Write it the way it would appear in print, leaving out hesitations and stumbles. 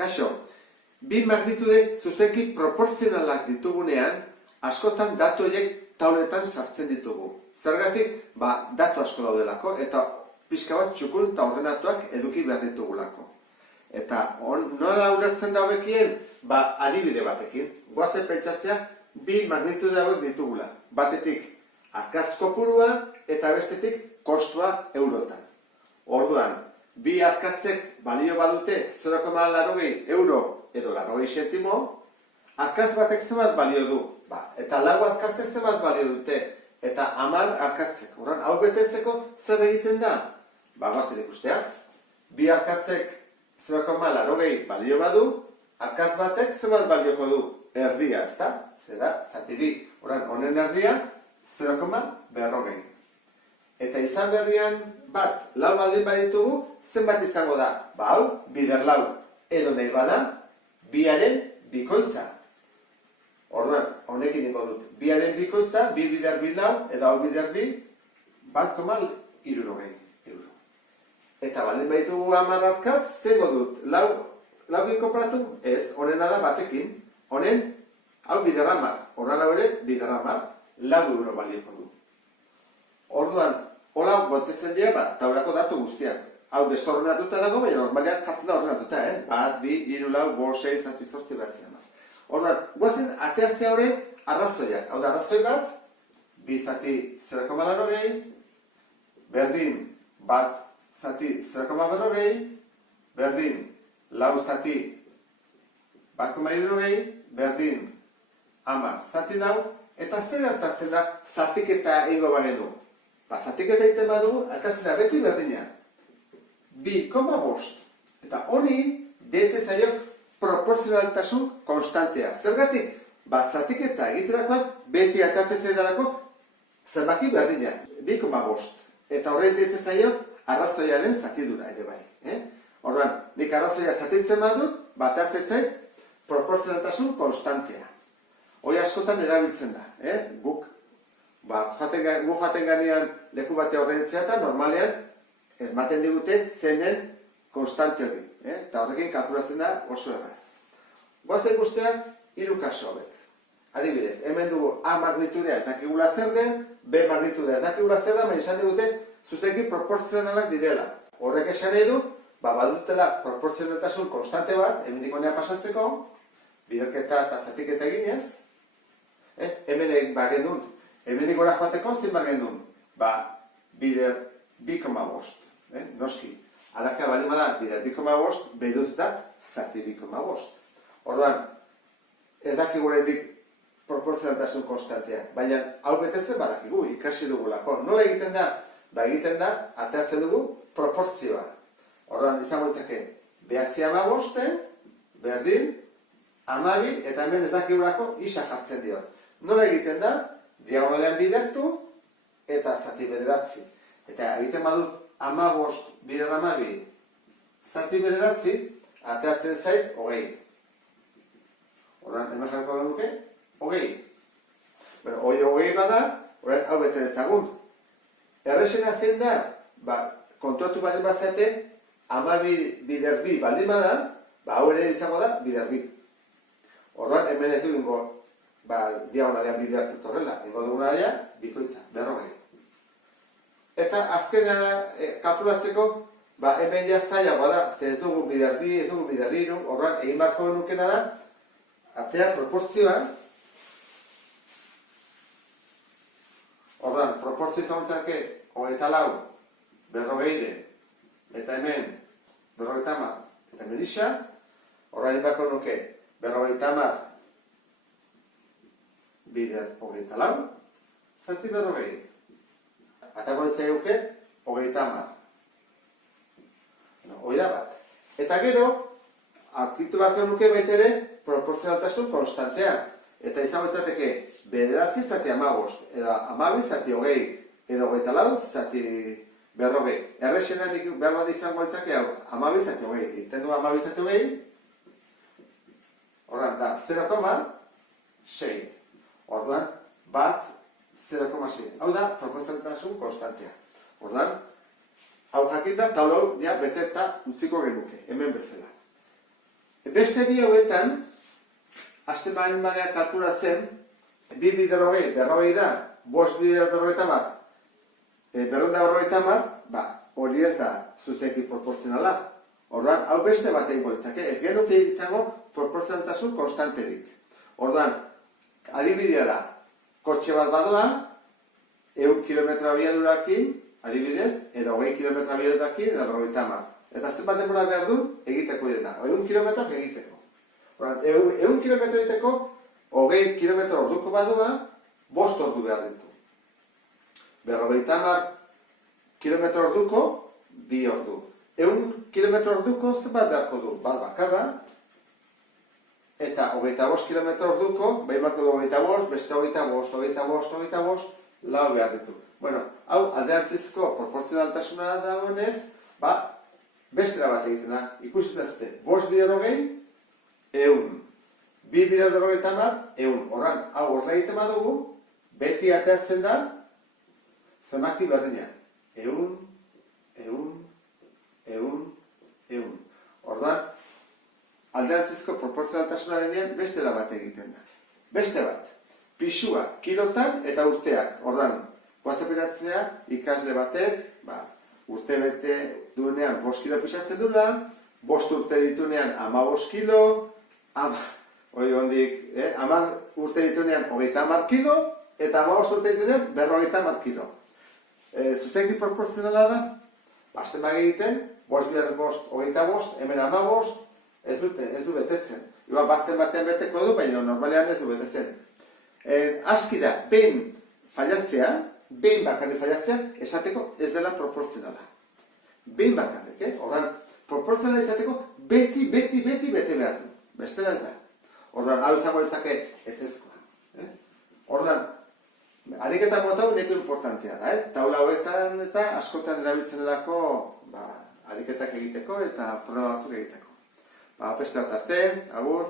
Kaixo, bi magnitude zuzenki proportzionalak ditugunean, askotan datu horiek tauletan sartzen ditugu. Zergatik, datu asko daudelako eta pixka bat txukun eta ordenatuak eduki behar ditugulako. Eta nola ulertzen da hobekien? Adibide batekin. Goazen pentsatzea, bi magnitude hauek ditugula. Batetik arkatz kopurua eta bestetik kostua eurotan. Orduan, bi arkatzek balio badute 0,80 euro edo 80 zentimo, arkatz batek zenbat balio du. Eta lau arkatzek zenbat balio dute. Eta 10 arkatzek. Orduan, hau betetzeko zer egiten da? Goazen ikustea. Bi arkatzek 0,80 balio badu, arkatz batek zenbat balioko du? Erdia, ezta? Zera, zati bi. Orduan, honen erdia 0,40. Eta izan berrian bat, lau baldin baditugu, zenbat izango da? Hau, bider lau. Edo nahi bada, biaren bikoitza. Orduan, honekin niko dut. Biaren bikoitza, bi bider bi lau, edo hau bider bi, 1,60 euro. Eta baldin baditugu 10 arkatz, zengo dut? Laukin konpratu? Ez, honena da batekin. Honen, hau bider 10. Horren hau ere, bider 10, 4 euro balioko du. Orduan, hola gotezen dira, taulako datu guztiak. Hau desordenatuta dago, baina normalean jartzen da ordenatuta, Bat, bi, hiru, lau, 5, 6, 7, 8, 9. Orduan, guazen ateatzea horren arrazoiak. Hau da, arrazoi bat, bi zati 0,80, berdin bat zati 0,40, berdin lau zati 1,60, berdin 10 zati lau, eta zer gertatzen da zatiketa egingo bagenu. Zatiketa egiten badu, atatzen da beti berdina. 2,5. Eta honi, deitzen zaio proporzionaltasun konstantea. Zergatik, zatiketa egiterakoan beti atatzen zaidalako zenbaki berdina. 2,5. Eta horrein deitzen zaio arrazoiaren zatidura ere bai. Orduan, nik arrazoia zatitzen badut, atatzen zait proporzionaltasun konstantea. Hoi askotan erabiltzen da. Guk jaten ganean leku bate horrentzea eta normalean ematen digute zenen konstante hori. Eta horrekin kalkulatzen da oso erraz. Goazen guztiak, 3 kaso hauek. Adibidez, hemen dugu A magnitudea ez dakigula zer den, B magnitudea ez dakigula zer da, baina esan digute zuzenki proportzionalak direla. Horrek esan nahi du, badutela proportzionaltasun konstante bat, hemendik honea pasatzeko, biderketa eta zatiketa eginez, hemen egin genuen. Hemendik gora joateko zin genuen. Bider 2,5. Noski. Alazka bali bada, bider 2,5, behiruz eta zati 2,5. Orduan, ez dakigu horretik proporzionaltasun konstantea. Baina, hau betetzen badakigu, ikasi dugulako. Nola egiten da? Egiten da, ateatzen dugu proportzioa. Orduan, izango ditzake, 9,5, berdin, 12, eta hemen ez dakigulako isa jartzen dio. Nola egiten da? Diagonalean bidertu eta zati 9. Eta egiten badut 15 bider 12 zati 9, ateatzen zait 20. Horren, hemen jarriko genuke, 20. Hoi 20 bada, horren hau bete dezagun. Errexena zein da, kontuatu baldin bazate, 12 bider 2 baldin bada, hau ere izango da bider 2. Horren, hemen ez dugu diagonalean bide hartu horrela, ingo duguna dira, bikoitza, 40. Eta azkenean kalkulatzeko, hemen ja zailagoa da, ze ez dugu bider 2, ez dugu bider 3, horren egin barko nukena da, atea proportzioa, horren proportzio izan zake, 24, 40, eta hemen 50, eta hemen isa, horren egin barko nuke, 50, bider 24, zati 40. Atako ez zailuke, 30. Hoi da bat. Eta gero, arkitu barko nuke baitere proporzionaltasun konstantea. Eta izango izateke, 9 zati 15, edo 12 zati 20, edo 24 zati 40. Errexenan behar bat izango itzake hau, 12 zati 20. Iten du 12 zati 20, horren da 0,6. Orduan, bat 0,6. Hau da, proporzionaltasun konstantea. Orduan, hau jakin da, taulo ja bete eta utziko genuke, hemen bezala. Beste bi hauetan, hasten baldin bagea kalkulatzen, 2 bider hogei, berrogei da, 5 bider berrogeita mar, berrunda berrogeita mar, hori ez da zuzeki proporzionala. Orduan, hau beste bat egingo litzake, ez genuke izango proporzionaltasun konstanterik. Orduan, adibidea da, kotxe bat badoa, 100 kilometro abiadurarekin, adibidez, edo 20 kilometro abiadurarekin, edo berrogeita mar. Eta zenbat denbora behar du, egiteko dena. 100 kilometroak egiteko. Orduan, 100 kilometro egiteko, 20 kilometro orduko badoa, 5 ordu behar ditu. Berrogeita mar kilometro orduko, 2 ordu. 100 kilometro orduko zenbat beharko du, bat bakarra, eta 25 kilometro orduko, behin beharko du 25, beste 25, lau behar ditu. Bueno, hau alderantzizko proporzionaltasuna dagoenez, bestera bat egitena, ikusi zazute, 5 bider hogei, 100. 2 bider berrogeita mar, 100. Horran, hau horre egiten badugu, beti ateratzen da, zenbaki berdina. 100. Orduan, alderantzizko proporzionaltasuna denean bestera bat egiten da. Beste bat, pisua kilotan eta urteak. Orduan, guazapiratzea ikasle batek, urte bete duenean 5 kilo pisatzen dula, 5 urte ditunean 15 kilo, 10 urte ditunean 30 kilo, eta 15 urte ditunean 50 kilo. Zuzenki proporzionala da, hasten bag egiten, 5 bider 5, 25, hemen 15, ez du betetzen. Igual baten beteko du, baina normalean ez du betetzen. Aski da, behin bakarrik fallatzea, esateko ez dela proporzionala. Behin bakarrik, Horran, proporzionala izateko beti bete behar du. Bestela ez da. Horran, hau izango ezake ez ezkoa. Horran, ariketa mota hau neko importantea da, taula hauetan eta askotan erabiltzen delako ariketak egiteko eta proba batzuk egiteko. Beste bat arte, agur.